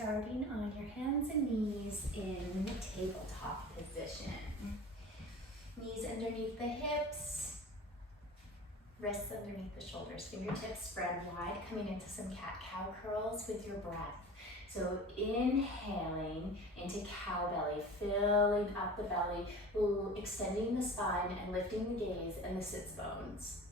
Starting on your hands and knees in tabletop position. Knees underneath the hips, wrists underneath the shoulders, fingertips spread wide, coming into some cat-cow curls with your breath. So inhaling into cow belly, filling up the belly, extending the spine and lifting the gaze and the sits bones.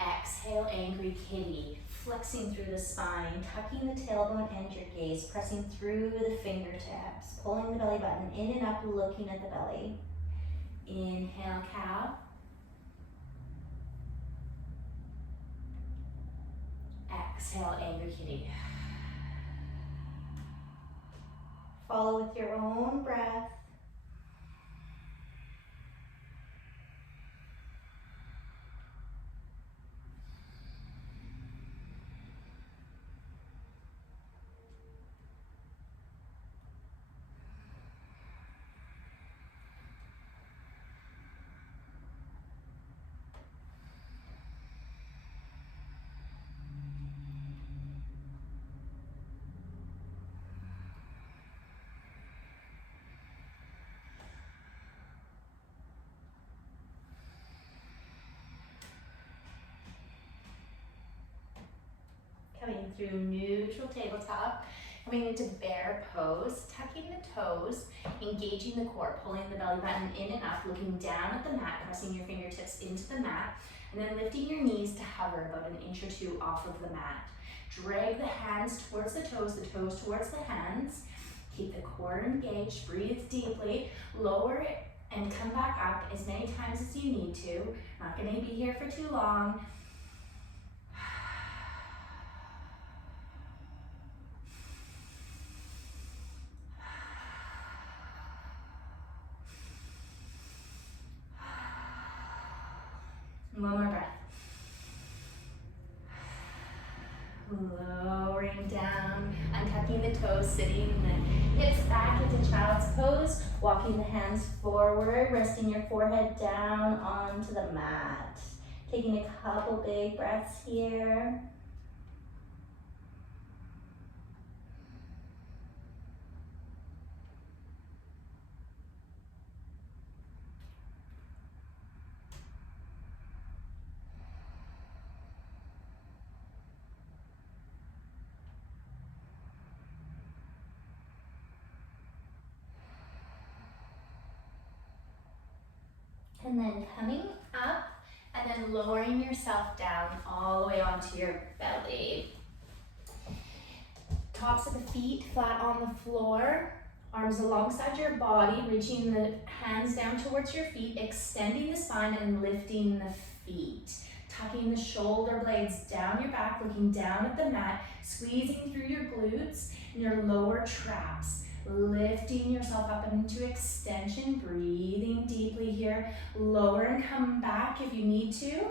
Exhale, angry kitty, flexing through the spine, tucking the tailbone and your gaze, pressing through the fingertips, pulling the belly button in and up, looking at the belly. Inhale, cow. Exhale, angry kitty. Follow with your own breath. Coming through neutral tabletop, coming into bear pose, tucking the toes, engaging the core, pulling the belly button in and up, looking down at the mat, pressing your fingertips into the mat, and then lifting your knees to hover about an inch or two off of the mat. Drag the hands towards the toes towards the hands. Keep the core engaged, breathe deeply, lower it, and come back up as many times as you need to. Not gonna be here for too long. One more breath. Lowering down, untucking the toes, sitting the hips back into child's pose, walking the hands forward, resting your forehead down onto the mat. Taking a couple big breaths here. And then coming up and then lowering yourself down all the way onto your belly. Tops of the feet flat on the floor, arms alongside your body, reaching the hands down towards your feet, extending the spine and lifting the feet. Tucking the shoulder blades down your back, looking down at the mat, squeezing through your glutes and your lower traps. Lifting yourself up into extension, breathing deeply here. Lower and come back if you need to.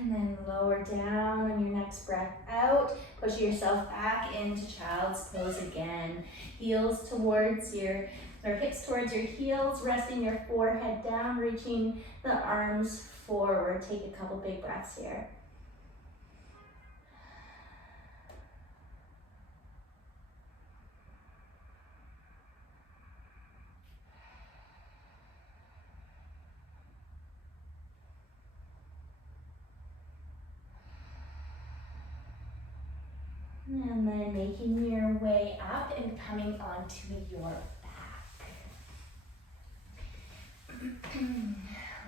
And then lower down on your next breath out. Push yourself back into child's pose again. Heels towards your, or hips towards your heels, resting your forehead down, reaching the arms forward. Take a couple big breaths here. And then making your way up and coming onto your back.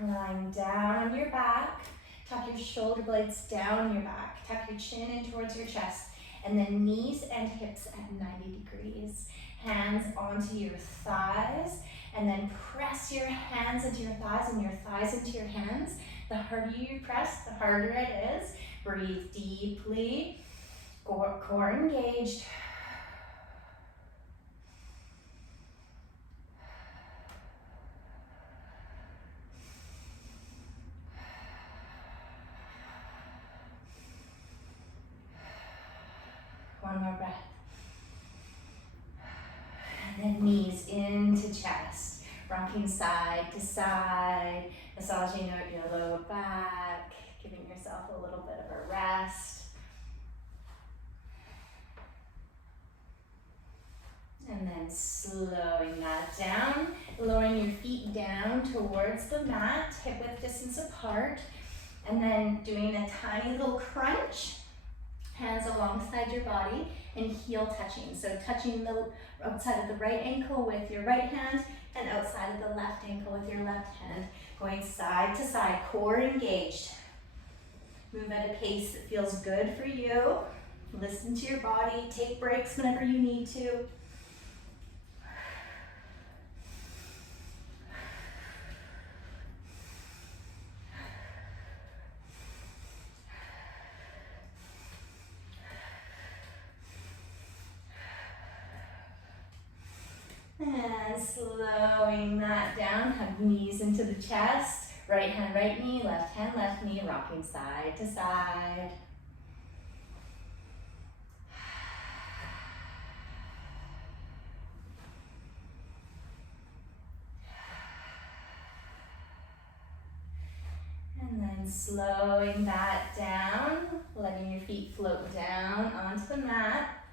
Lying down on your back, tuck your shoulder blades down your back, tuck your chin in towards your chest, and then knees and hips at 90 degrees. Hands onto your thighs, and then press your hands into your thighs and your thighs into your hands. The harder you press, the harder it is. Breathe deeply. Core engaged. Rocking side to side, massaging out your low back, giving yourself a little bit of a rest. And then slowing that down, lowering your feet down towards the mat, hip width distance apart, and then doing a tiny little crunch, hands alongside your body, and heel touching. So touching the outside of the right ankle with your right hand, and outside of the left ankle with your left hand, going side to side, core engaged. Move at a pace that feels good for you. Listen to your body, take breaks whenever you need to. And slowing that down, hug knees into the chest. Right hand, right knee, left knee, rocking side to side. And then slowing that down, letting your feet float down onto the mat.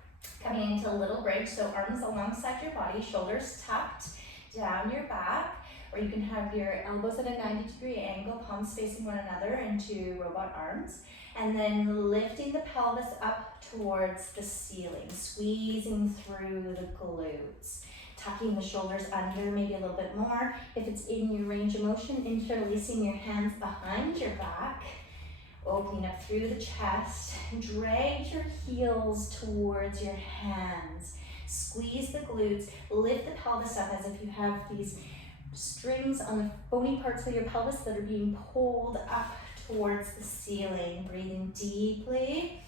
Coming into a little bridge, so arms alongside your body, shoulders tucked down your back, or you can have your elbows at a 90-degree angle, palms facing one another into robot arms, and then lifting the pelvis up towards the ceiling, squeezing through the glutes, tucking the shoulders under maybe a little bit more. If it's in your range of motion, interlacing your hands behind your back, opening up through the chest, drag your heels towards your hands, squeeze the glutes, lift the pelvis up as if you have these strings on the bony parts of your pelvis that are being pulled up towards the ceiling. Breathing deeply.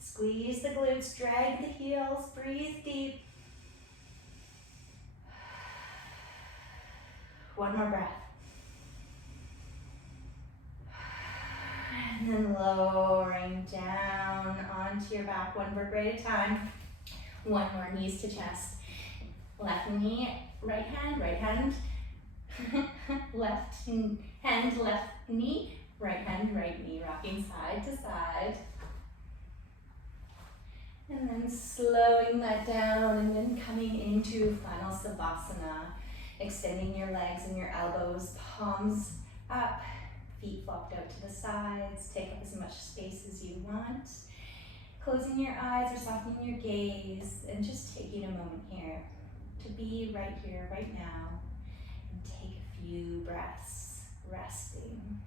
Squeeze the glutes, drag the heels, breathe deep. One more breath. And then lowering down onto your back, one vertebrae at a time. One more, knees to chest. Left knee, right hand, left hand, left knee, right knee, rocking side to side. And then slowing that down and then coming into final savasana. Extending your legs and your elbows, palms up, feet flopped out to the sides. Take up as much space as you want. Closing your eyes or softening your gaze and just taking a moment here to be right here, right now. And take a few breaths, resting.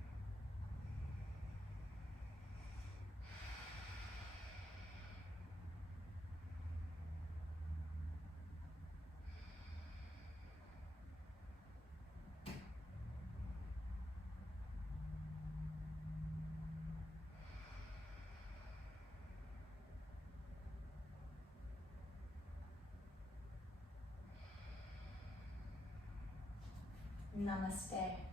Namaste.